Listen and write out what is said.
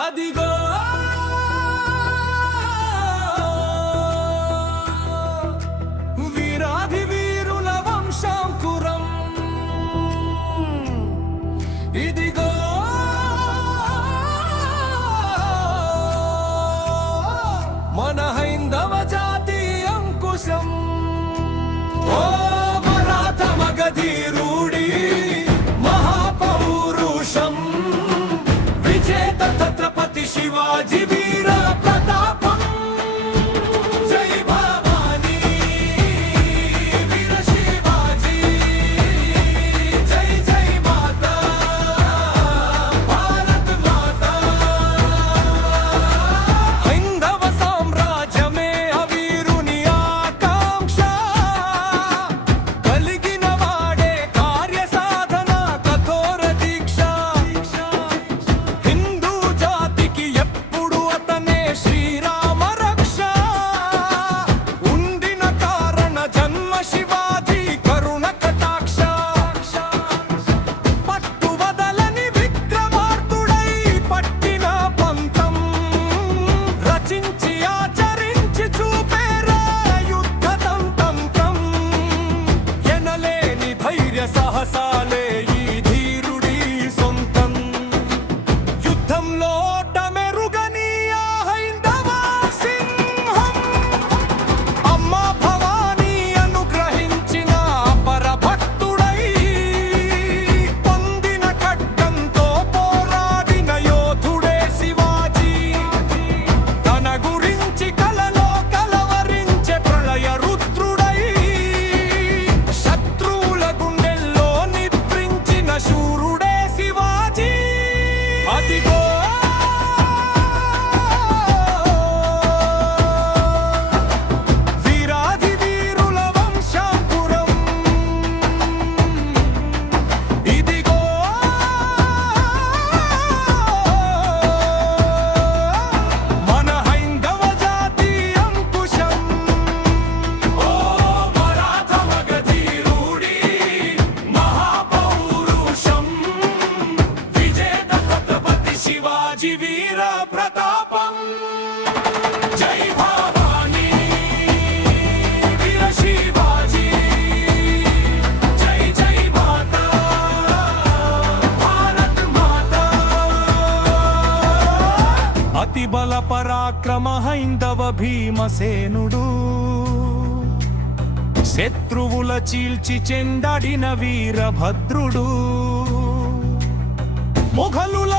అదిగో వీరాధి వీరుల వంశాంకురం, ఇదిగో మన హైందవ జాతి అంకుశం. ఓ మరాఠ మగధీరుడి మహాపౌరుషం, విజేత ఛత్రపతి శివాజీ వీర ప్రతాపం. జై భవానీ వీర శివాజీ, జై జై మాతా భారత్ మాతా. హైందవ సామ్రాజ్యమే అవీరుని ఆకాంక్ష, కలిగిన వాడే కార్య సాధన కఠోర దీక్ష. హిందూ జాతికి ఎప్పుడు అతనే శ్రీరామ రక్ష, ఉండిన కారణ జన్మ శివాజీ కరుణ కటాక్ష. పట్టు వదలని విక్రమార్కుడై పట్టిన పంతం, రచించి ఆచరించి చూపేరా యుద్ధ తంత్రం. ఎనలేని ధైర్య సాహసాలే ఈ ధీరుడి సొంతం. యుద్ధంలో ఓటమెరుగని ఆ హైందవ సింహం, అమ్మ భవానీ అనుగ్రహించిన పరభక్తుడై, పొందిన ఖడ్గంతో పోరాడిన యోధుడే శివాజీ. తన గురించి కలలో కలవరించే ప్రళయ రుద్రుడై, శత్రువుల గుండెల్లో నిద్రించిన శూరుడే శివాజీ. అదిగో వీరాధి వీరుల వంశాంకురం, ఇదిగో మన హైందవ జాతి అంకుశం. ఓ మరాఠ మగధీరుడి మహాపౌరుషం, విజేత ఛత్రపతి శివాజీ వీర ప్రతాపం. జై భవానీ వీర శివాజీ, జై జై మాతా భారత్ మాతా. అతి బల పరాక్రమ హైందవ భీమసేనుడు, శత్రువుల చీల్చి చెండాడిన వీరభద్రుడు. మొఘలుల